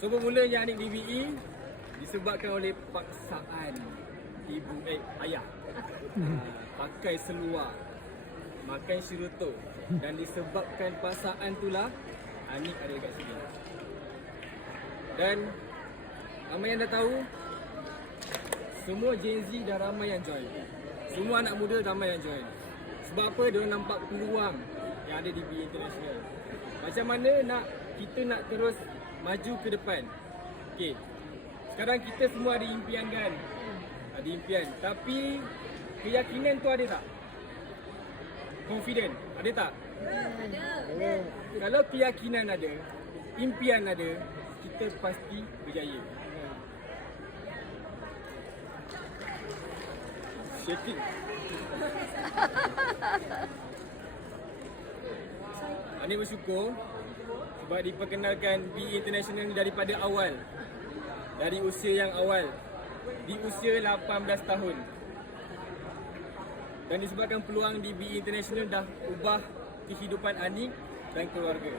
So bermulanya Anik DBE disebabkan oleh paksaan ayah. Pakai seluar, makan syuruto, dan disebabkan paksaan itulah Anik ada dekat sini. Dan ramai yang dah tahu, semua Gen Z dah ramai yang join. Semua anak muda ramai yang join. Sebab apa? Diorang nampak peluang yang ada di BE International. Macam mana kita nak terus maju ke depan. Okey. Sekarang kita semua ada impian kan? Ada impian. Tapi keyakinan tu ada tak? Confident, ada tak? Ada. Kalau keyakinan ada, impian ada, kita pasti berjaya. Shaking. Anik bersyukur sebab diperkenalkan BE International ni daripada awal. Dari usia yang awal. Di usia 18 tahun. Dan disebabkan peluang di BE International dah ubah kehidupan Anik dan keluarga.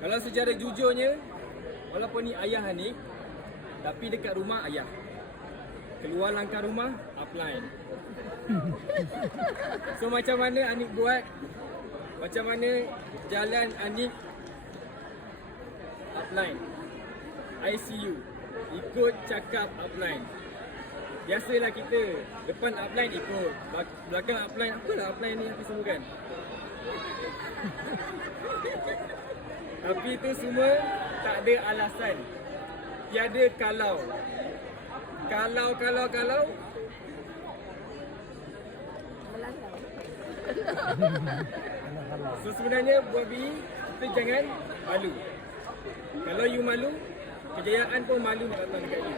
Kalau secara jujurnya, walaupun ni ayah Anik, tapi dekat rumah ayah. Keluar langkah rumah, upline. So macam mana Anik buat? Macam mana jalan Anik upline? ICU. Ikut cakap upline. Biasalah kita depan upline ikut, belakang upline, apalah upline ni apa semua kan. Tapi itu semua tak ada alasan. Tiada kalau. Kalau So sebenarnya buat BE, kita jangan malu. Kalau you malu, kejayaan pun malu nak datang dekat you.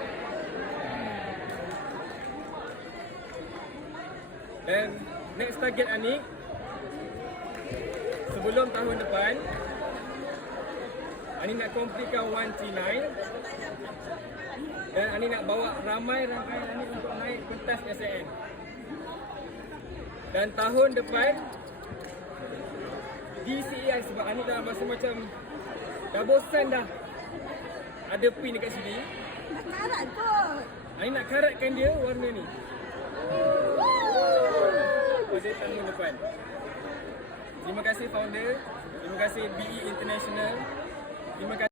Dan next target Anik, sebelum tahun depan, Anik nak completekan 139. Dan Anik nak bawa ramai rangkaian Anik untuk naik pentas SNM. Dan tahun depan di CAI, sebab Anik dah rasa macam dah bosan dah ada pin dekat sini. Nak karat kot. Anik nak karatkan dia warna ni pada tahun depan. Terima kasih founder, terima kasih BE International, terima kasih